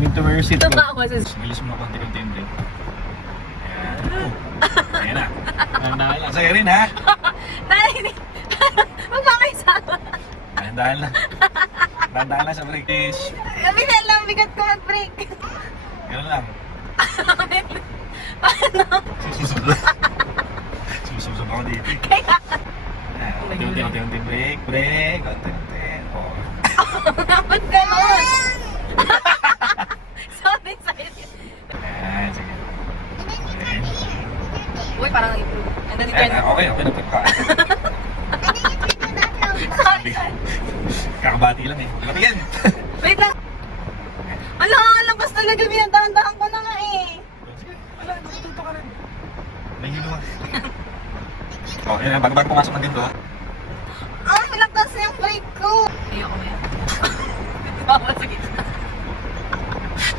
need to wear your seatbelt. Tumawa sa... Bilis mo na konti-konti yung brake. Ayan. Ayan na. Dahan-dahan lang. Sa'yo rin ha. Narinig. Magpakaisama. Dahan-dahan lang. Dahan-dahan lang sa brake. Please. Kami na lang, bigat ko mag-brake. Ganun lang. Paano? Susubsob. Susubsob ako dito. Kaya... Unti-unti brake. Brake. Unti-unti. Oh. Ba't ganon? Sorry, sorry. Ayan, sige. Uy, parang improve. And then Ayan, okay. Kakabati lang eh. Laki yan. Wait lang. Ala, labas talaga. Dahan-dahan ko na nga eh. Sige, wala. Natututo ka rin. May hilo ka. Oh, yun. Bago pumasok ng ganito ha. Ah, malakas na yung brake ko. Ayoko na yan. Bawa sa gitna.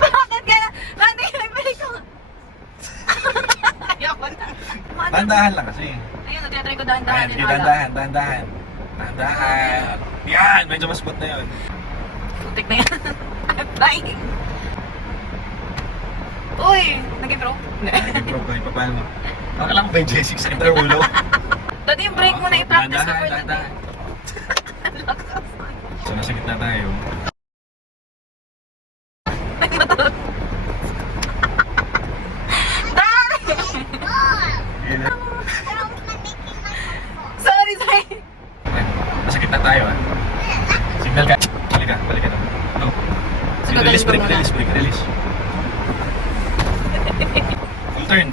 Bakit kaya? Bakit kaya yung brake ko? Ayoko na. Dahan-dahan lang kasi. Ayun, nagtitry ko dahan-dahan. Ayan, sige, dahan-dahan. Dahan-dahan. Yan, medyo mas spot na yun. Putik na yan. I'm flying. Uy, nag-improve? Nag-improve ko, paano? Kailangan ba yung J6 enter ulo? Dati yung brake mo na i-practice ko for the day. Dahan-dahan. So, nasa gitna tayo. Sorry, sorry. Nasa gitna tayo ha. Signal ka. Balik ka na. No. Release brake. Full turn.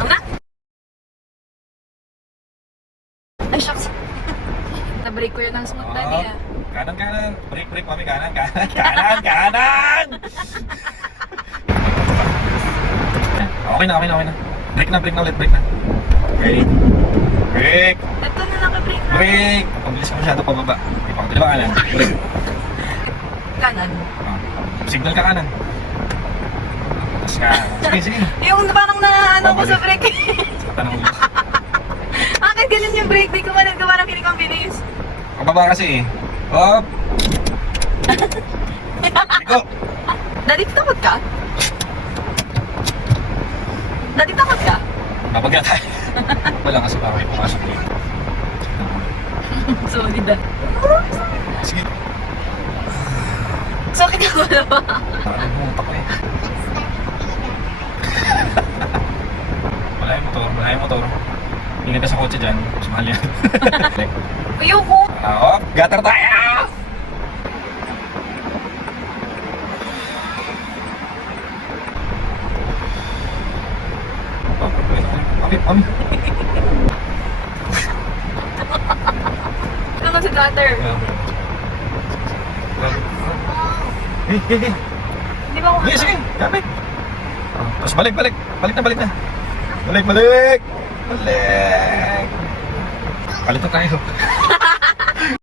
Ano na? Ay, shucks. Na-break ko yun ng smooth daddy ah. Kanan. Brake, mami. Kanan. Okay na. Brake na ulit. Okay. Brake. Ito na naka-break na. Brake. Pabilis ka masyado pababa. Diba kanan? Brake. Kanan. Signal ka kanan. Tapos ka. Sige. Yung parang na ko sa brake. Tanong ulit. Bakit ganun yung brake? Di ko man parang feeling ko ang bilis. Pababa kasi eh. Hop. Iko. Daddy, takot ka? Daddy, takot ka? Napagya tayo. Wala kasi baka may pumasok dito. Sorry, dad. Sige. Sakit ako na ba? Parang bumutak ko eh. Wala yung motor. Ingat ka sa kotse dyan. Mas mahal yan. Ayoko. Hop. Gutter tayo! Mami. Ito naman sa gutter. Hey. Hindi ba ako Sige. Kapit. Tapos balik na. Balik na tayo.